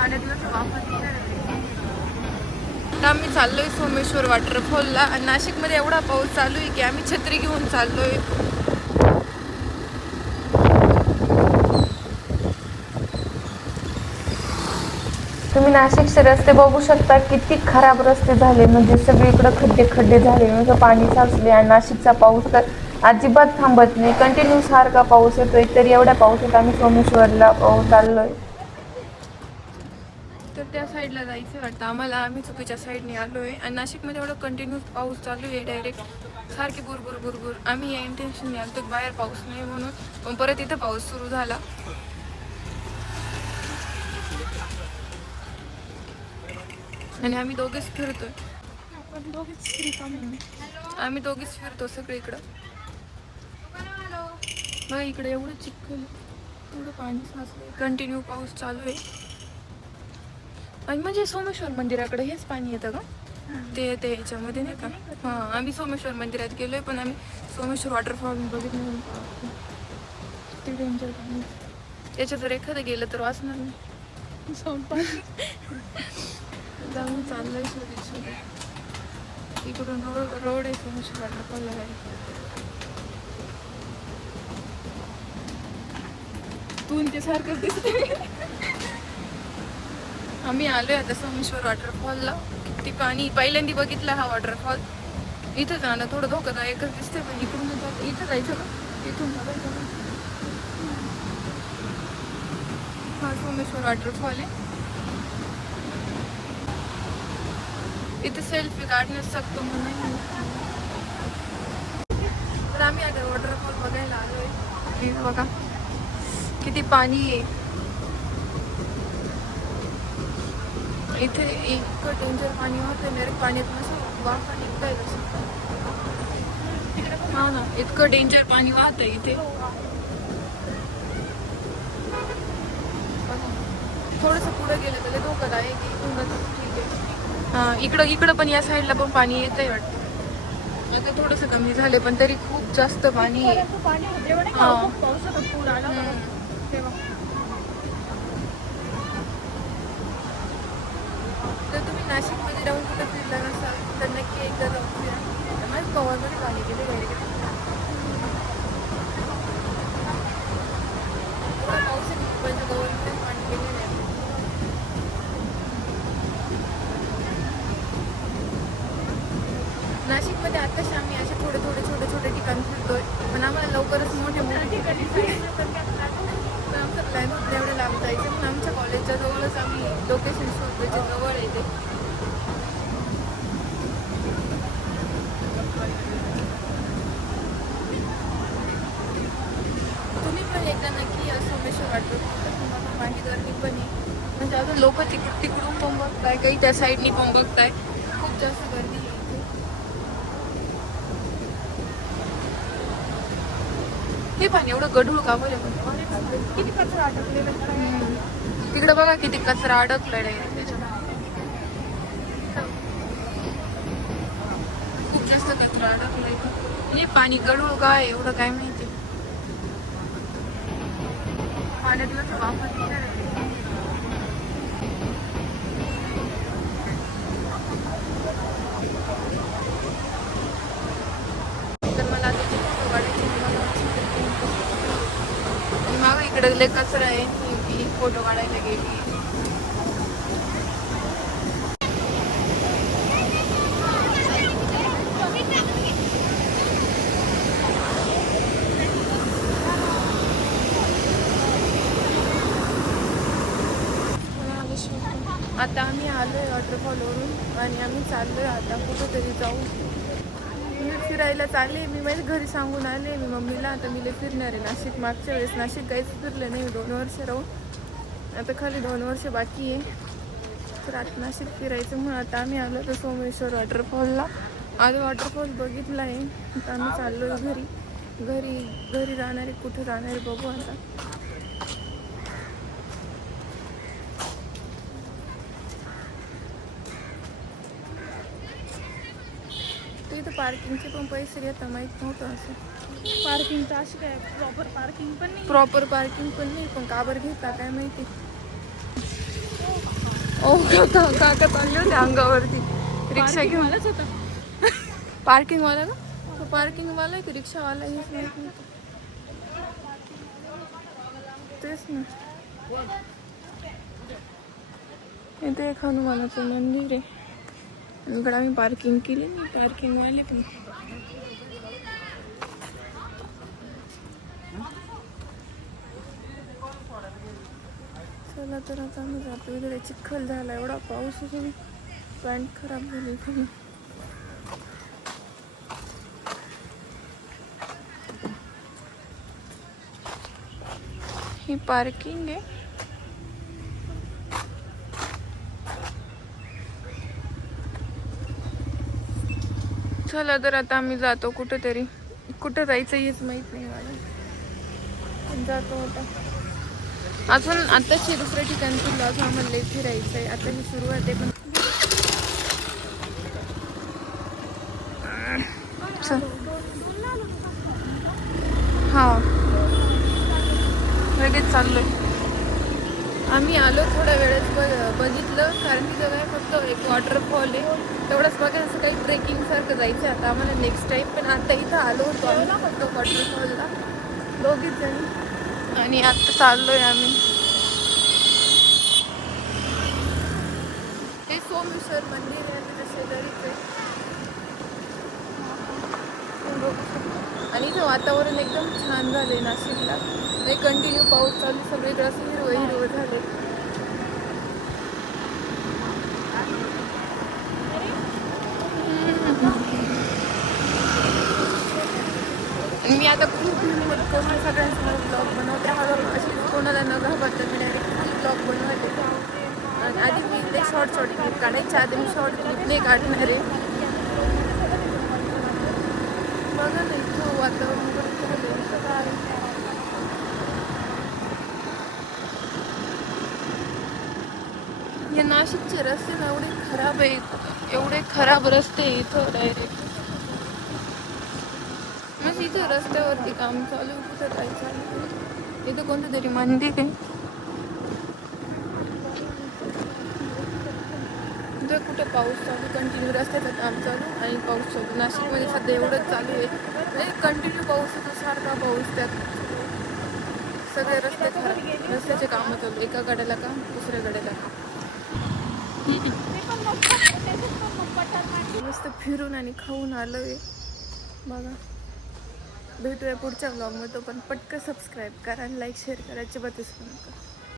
आता आम्ही चाललोय सोमेश्वर वॉटरफॉलला आणि नाशिकमध्ये एवढा पाऊस चालू आहे की आम्ही छत्री घेऊन चाललोय. तुम्ही नाशिकचे रस्ते बघू शकता, किती खराब रस्ते झाले. म्हणजे सगळीकडे खड्डे खड्डे झाले, म्हणजे पाणी साचले. आणि नाशिकचा पाऊस तर अजिबात थांबत नाही, कंटिन्यू सारखा पाऊस येतोय. तरी एवढ्या पावसात आम्ही सोमेश्वरला चाललोय. तर त्या साईडला जायचं वाटतं आम्हाला, आम्ही चुकीच्या साईडने आलोय. आणि नाशिकमध्ये एवढं कंटिन्यू पाऊस चालू आहे, डायरेक्ट सारखी बुरबुर बुरबुर. आम्ही या इंटेन्शनने आलो बाहेर पाऊस नाही म्हणून, पण परत इथं पाऊस सुरू झाला. आणि आम्ही दोघेच फिरतोय, आम्ही दोघीच फिरतो सगळीकडं. बघा इकडे एवढं चिखल, एवढं पाणी साचलंय, कंटिन्यू पाऊस चालू आहे. आणि म्हणजे सोमेश्वर मंदिराकडे हेच पाणी येतं का? ते येते ह्याच्यामध्ये नाही का? हां, आम्ही सोमेश्वर मंदिरात गेलोय, पण आम्ही सोमेश्वर वॉटरफॉल बघितलं. ते डेंजर पाणी, त्याच्यात जर एखादं गेलं तर वाचणार नाही. जाऊन चाललंय इकडून रोड आहे सोमेश्वर वॉटरफॉलला जायचं. तू ते सारखं दिसते. आम्ही आलोय आता सोमेश्वर वॉटरफॉलला. किती पाणी, पहिल्यांदा बघितला हा वॉटरफॉल. इथं जाणं थोडं धोकादायकच दिसतंय, पण इकडून इथं जायचं का? इथून बघायचं का? हा सोमेश्वर वॉटरफॉल आहे. इथे सेल्फी काढण्यास शकतो म्हणून. तर आम्ही आता वॉटरफॉल बघायला आलोय. बघा किती पाणी आहे इथे. इतकं डेंजर पाणी होतं, डायरेक्ट पाण्यात नसं वाफा निघताय कसं. हा ना, इतकं डेंजर पाणी वाहतंय इथे. थोडंसं पुढे गेलं तर धोकादायक आहे, इथूनच ठीक आहे. हां, इकडं पण या साईडला पण पाणी येतंय वाटतं. आता थोडंसं कमी झाले, पण तरी खूप जास्त पाणी आहे. तर तुम्ही नाशिकमध्ये राहून कुठं फिरला नसाल तर नक्की एकदा जाऊन फिरा. माझ्या कवरमध्ये पाणी गेले डायरेक्ट. पाऊस माझ्या कवरमध्ये पाणी गेले नाही. नाशिकमध्ये आत्ताशी आम्ही असे थोडे छोटे ठिकाण फिरतोय, पण आम्हाला लवकरच मोठे ठिकाणी पण आमचा प्लॅन होता एवढं लांब जायचं, पण आमच्या कॉलेजच्या जवळच आम्ही लोकेशन शोधण्याच्या जवळ येते. तुम्ही पण एकदा नक्की सोमेश्वर वॉटरफॉल. तुम्हाला पाणी गर्दी पण आहे, म्हणजे अजून लोक तिकडून पण बघताय, काही त्या साईडनी पण बघताय. खूप जास्त गर्दी आहे इथे. हे पाणी एवढं गढूळ का बरं? किती कचरा अडकलेला तिकडं बघा, किती कचरा अडकलेला आहे त्याच्यामध्ये. खूप जास्त कचरा अडकलाय. हे पाणी गढूळ काय एवढं काय माहिती. पाण्यातलं वापर तर मला आता फोटो काढायचे. मागं इकडे लय कचरा आहे, मी फोटो काढायला गेली. आता आम्ही आलोय वॉटरफॉलवरून आणि आम्ही चाललोय आता कुठेतरी जाऊ. मी फिरायला चालले, मी माझ्या घरी सांगून आले मी मम्मीला. आता मी लय फिरणार आहे नाशिक. मागच्या वेळेस नाशिक काहीच फिरलं नाही 2 वर्ष राहून, आता खाली 2 वर्ष बाकी आहे. तर आता नाशिक फिरायचं म्हणून आता आम्ही आलो तर सोमेश्वर वॉटरफॉलला. आज वॉटरफॉल बघितला आहे, आता आम्ही चाललोय घरी जाणार आहे. कुठं जाणार आहे बघू आता. तर इथं पार्किंगचे पण पैसे घेता, माहीत नव्हतं असं. पार्किंग तर अशी काय प्रॉपर पार्किंग पण नाही, प्रॉपर पार्किंग पण नाही, पण का बरं घेता काय माहिती. काका चालले होते अंगावरती रिक्षा घेऊन. मलाच होता. पार्किंग वाला ना, तो पार्किंग वाला आहे की रिक्षावाला हेच माहित नाही. तेच ना. इथे एक हनुमानाचं मंदिर आहे. इकडे आम्ही पार्किंग केली नाही, पार्किंग वाले पण. चला तर आता आम्ही जातो. इकडे चिखल झाला, एवढा पाऊस होतो, पॅन्ट खराब झाली इथे. ही पार्किंग आहे. चला तर आता आम्ही जातो कुठेतरी. कुठं जायचं हेच माहित नाही मला. जातो आता. अजून आताच दुसऱ्या ठिकाणी तुला अजून आम्हाला लई फिरायचं आहे. आता ही सुरुवात आहे पण. हा लगेच चाललोय आम्ही. आलो थोड्या वेळेस बघितलं, कारण की जवळ फक्त एक वॉटरफॉल आहे तेवढंच बघा. असं काही ट्रेकिंग सारखं जायचं आता आम्हाला नेक्स्ट टाईम. पण आता इथं आलो होतो आम्ही फक्त वॉटरफॉलला दोघीच जण, आणि आता चाललोय आम्ही. हे सोमेश्वर मंदिर आहे त्याच्या शेजारीच आहे. आणि इथं वातावरण एकदम छान झाले नाशिकला. कंटिन्यू पाऊस चालू, सगळीकडे असं हिरवं हिरवं झाले. मी आता खूप हिंमत करून सगळ्यांसमोर ब्लॉग बनवते. हळूहळू अशी कोणाला न घाबरता मी डायरेक्ट ब्लॉग बनवते. आणि आधी मी ते शॉर्ट क्लिप काढायच्या आधी मी शॉर्ट क्लिप नाही काढणार आहे. बघा ना इथं वातावरण या नाशिकचे रस्ते ना एवढे खराब आहेत, एवढे खराब रस्ते इथं डायरेक्ट. म्हणजे इथं रस्त्यावरती काम चालू, कुठं काय चालू. इथं कोणतं तरी मंदिर आहे. इथं कुठं पाऊस चालू, कंटिन्यू रस्त्याचं काम चालू आणि पाऊस चालू. नाशिकमध्ये सध्या एवढंच चालू आहे, म्हणजे कंटिन्यू पाऊस होतो, सारखा पाऊस. त्यात सगळे रस्ते खराब, रस्त्याचे कामं चालू. एका कडेला काम, दुसऱ्या कडेला काम. मस्त फिरून आणि खाऊन आलोय बघा. भेटूया पुढच्या ब्लॉगमध्ये. तो पण पटकन सबस्क्राईब करा आणि लाईक शेअर करा, अजिबात विसरू नका.